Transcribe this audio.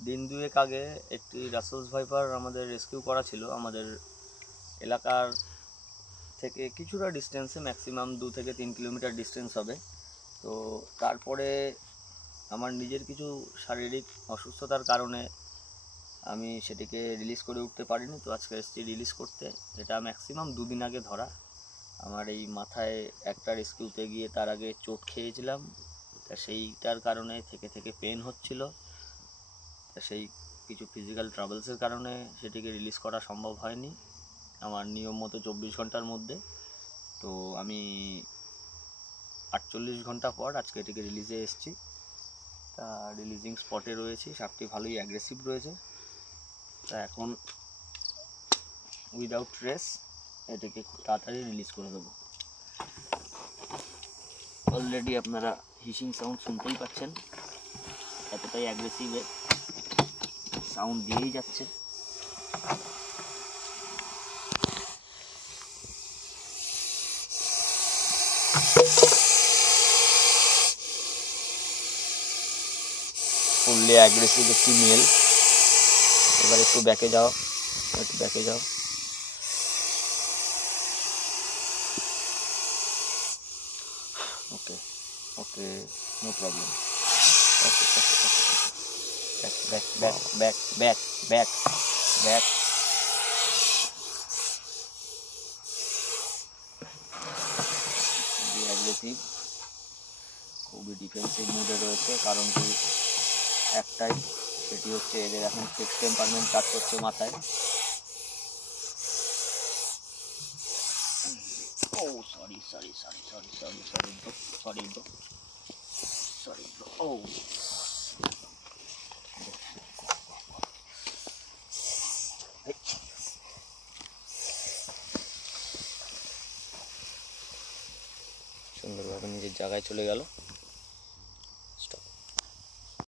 দিন দুয়েক আগে একটি রাসেলস ভাইপার আমাদের রেস্কিউ করা ছিল আমাদের এলাকার থেকে কিছুটা ডিস্টেন্সে, ম্যাক্সিমাম 2 থেকে 3 কিলোমিটার ডিস্টেন্স হবে। তো তারপরে আমার নিজের কিছু শারীরিক অসুস্থতার কারণে আমি সেটিকে রিলিজ করে উঠতে পারিনি। তো আজকে এসেছি রিলিজ করতে। এটা ম্যাক্সিমাম 2 দিন আগে ধরা। আমার এই মাথায় একটা রেস্কিউতে গিয়ে তার আগে চোট খেয়েছিলাম, তা সেইটার কারণে থেকে পেন হচ্ছিল। তা সেই কিছু ফিজিক্যাল ট্রাবলসের কারণে সেটিকে রিলিজ করা সম্ভব হয়নি আমার নিয়ম মতো 24 ঘন্টার মধ্যে। তো আমি 48 ঘন্টা পর আজকে এটিকে রিলিজে এসেছি। তা রিলিজিং স্পটে রয়েছি, সাপটি ভালোই অ্যাগ্রেসিভ রয়েছে। তা এখন উইদাউট ট্রেস এটাকে খুব তাড়াতাড়ি রিলিজ করে দেবো। অলরেডি আপনারা হিসিং সাউন্ড শুনতেই পাচ্ছেন, এতটাই অ্যাগ্রেসিভ সাউন্ড দিয়েই যাচ্ছে। ফুললি অ্যাগ্রেসিভ একটি মেল। এবার একটু ব্যাকে যাও, একটু ব্যাকে যাও। Okay okay, no problem. Okay okay okay, back back back back back back. খুবই অ্যাগ্রেসিভ, খুবই ডিফেন্সিভ মুডে রয়েছে। কারণটি একটাই, সেটি হচ্ছে এদের এখন সেক্স টেম্পারমেন্ট কাজ করছে মাথায়। Oh sorry sorry sorry sorry sorry sorry bro, sorry bro, sorry bro. ও সুন্দরভাবে নিজের জায়গায় চলে গেল।